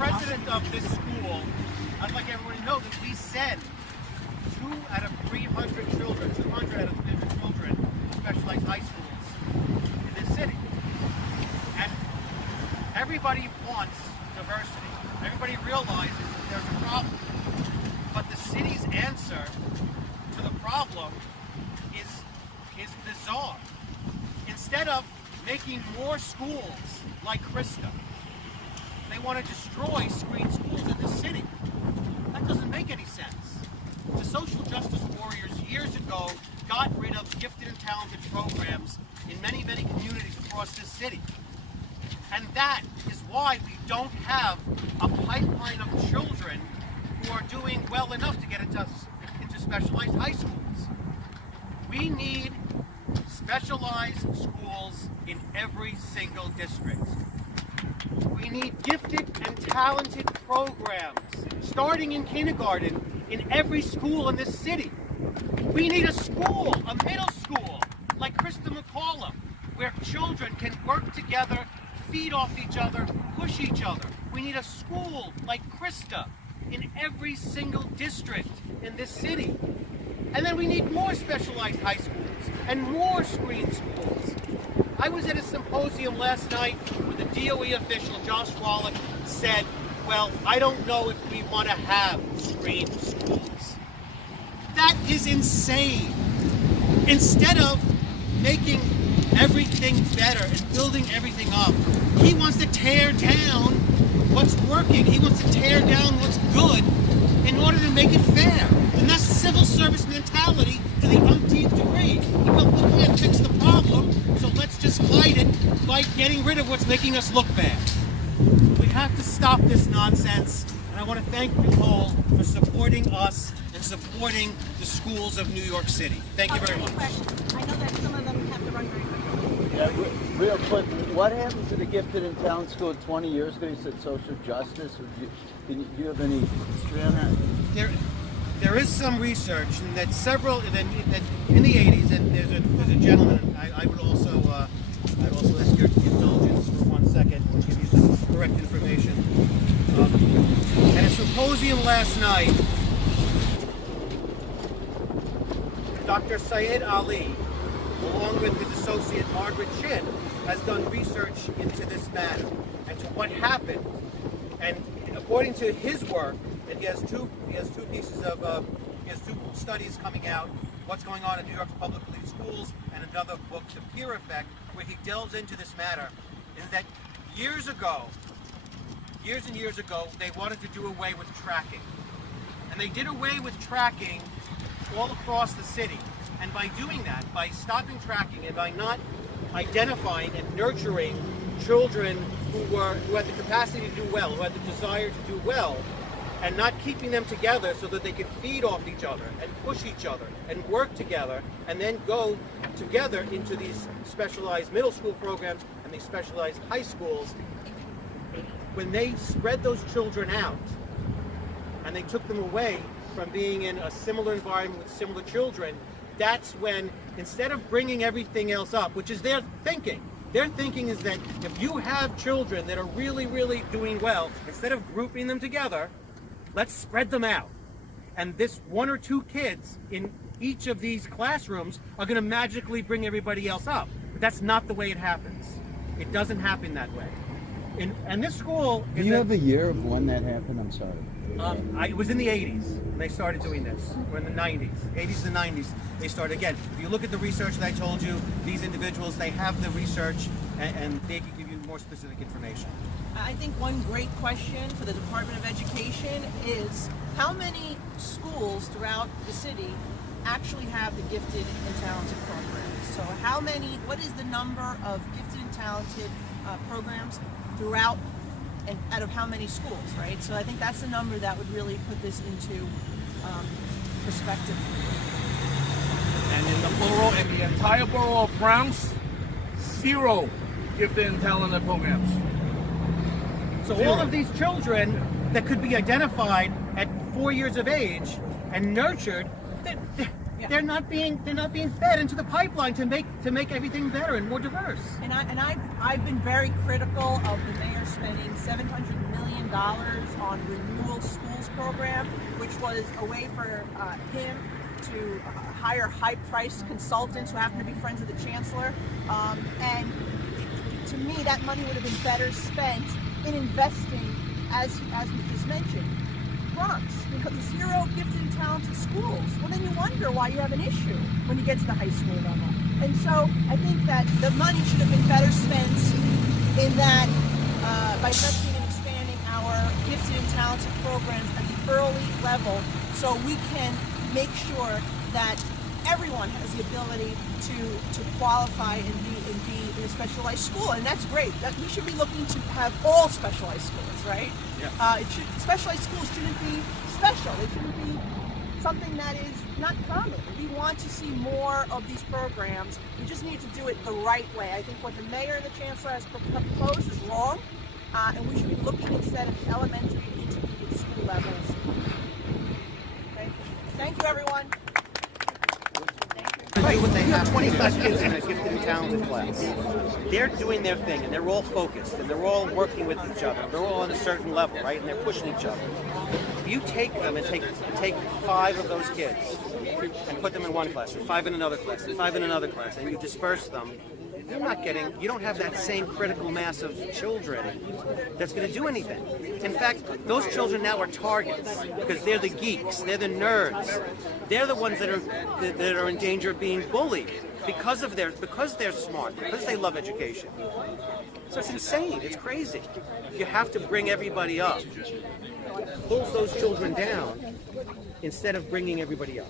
president of this school, I'd like everyone to know that we send 2 out of 300 children, 200 out of 300 children to specialized high schools in this city. And everybody wants diversity. Everybody realizes that there's a problem. But the city's answer to the problem is bizarre. Instead of making more schools like Christa, they want to destroy screen schools in the city. That doesn't make any sense. The social justice warriors years ago got rid of gifted and talented programs in many, many communities across this city. And that is why we don't have a pipeline of children who are doing well enough to get into specialized high schools. We need specialized schools in every single district. We need gifted and talented programs, starting in kindergarten, in every school in this city. We need a school, a middle school, like Christa McAuliffe, where children can work together, feed off each other, push each other. We need a school like Christa in every single district in this city. And then we need more specialized high schools and more screen schools. I was at a symposium last night where the DOE official, Josh Wallach, said, well, I don't know if we want to have screen schools. That is insane. Instead of making everything better and building everything up, he wants to tear down what's working. He wants to tear down what's good in order to make it fair. And that's civil service mentality to the umpteenth degree. Well, we can't fix the problem, so let's just hide it by getting rid of what's making us look bad. We have to stop this nonsense, and I want to thank Nicole for supporting us and supporting the schools of New York City. Thank you very much. I know that some of them have to run very quickly. Yeah, real quick, what happened to the gifted and talented school 20 years ago? You said social justice. Do you have any history on that? There is some research and that several that in the 80s, and there's a gentleman. I'd also ask your indulgence for 1 second to give you some correct information. At a symposium last night, Dr. Syed Ali, along with his associate Margaret Chin, has done research into this matter and to what happened. And according to his work, and he has two studies coming out, what's going on in New York's public schools, and another book, The Peer Effect, where he delves into this matter, is that years and years ago, they wanted to do away with tracking. And they did away with tracking all across the city. And by doing that, by stopping tracking and by not identifying and nurturing children who had the capacity to do well, who had the desire to do well, and not keeping them together so that they could feed off each other and push each other and work together and then go together into these specialized middle school programs and these specialized high schools. When they spread those children out and they took them away from being in a similar environment with similar children, that's when, instead of bringing everything else up, which is their thinking is that if you have children that are really, really doing well, instead of grouping them together, let's spread them out. And this 1 or 2 kids in each of these classrooms are going to magically bring everybody else up. But that's not the way it happens. It doesn't happen that way. And this school is... Do you have a year of when that happened? I'm sorry. It was in the 80s when they started doing this, or in the 90s, 80s and 90s, they started again. If you look at the research that I told you, these individuals, they have the research and they can give you more specific information. I think one great question for the Department of Education is how many schools throughout the city actually have the gifted and talented programs? So what is the number of gifted and talented programs throughout and out of how many schools, right? So I think that's the number that would really put this into perspective. And in the entire borough of Bronx, 0 gifted and talented programs. So all of these children that could be identified at 4 years of age and nurtured, they're not being fed into the pipeline to make everything better and more diverse. And I've been very critical of the mayor spending $700 million on Renewal Schools program, which was a way for him to hire high-priced consultants who happen to be friends of the chancellor. And to me, that money would have been better spent in investing, as we just mentioned, Bronx, because 0 gifted and talented schools. Well, then you wonder why you have an issue when you get to the high school level. And so I think that the money should have been better spent in that by investing and expanding our gifted and talented programs at the early level, so we can make sure that everyone has the ability to qualify and be in a specialized school, and that's great. We should be looking to have all specialized schools, right? Yeah. Specialized schools shouldn't be special. They shouldn't be something that is not common. We want to see more of these programs. We just need to do it the right way. I think what the mayor and the chancellor has proposed is wrong, and we should be looking instead at the elementary and intermediate school levels. Okay. Thank you, everyone. They have 25 kids in a gifted and talented class. They're doing their thing, and they're all focused, and they're all working with each other. They're all on a certain level, right? And they're pushing each other. If you take them and take 5 of those kids and put them in one class, or 5 in another class, and 5 in another class, and you disperse them, you don't have that same critical mass of children that's going to do anything. In fact, those children now are targets because they're the geeks, they're the nerds, they're the ones that are in danger of being bullied because they're smart, because they love education. So it's insane, it's crazy. You have to bring everybody up. Pulls those children down instead of bringing everybody up.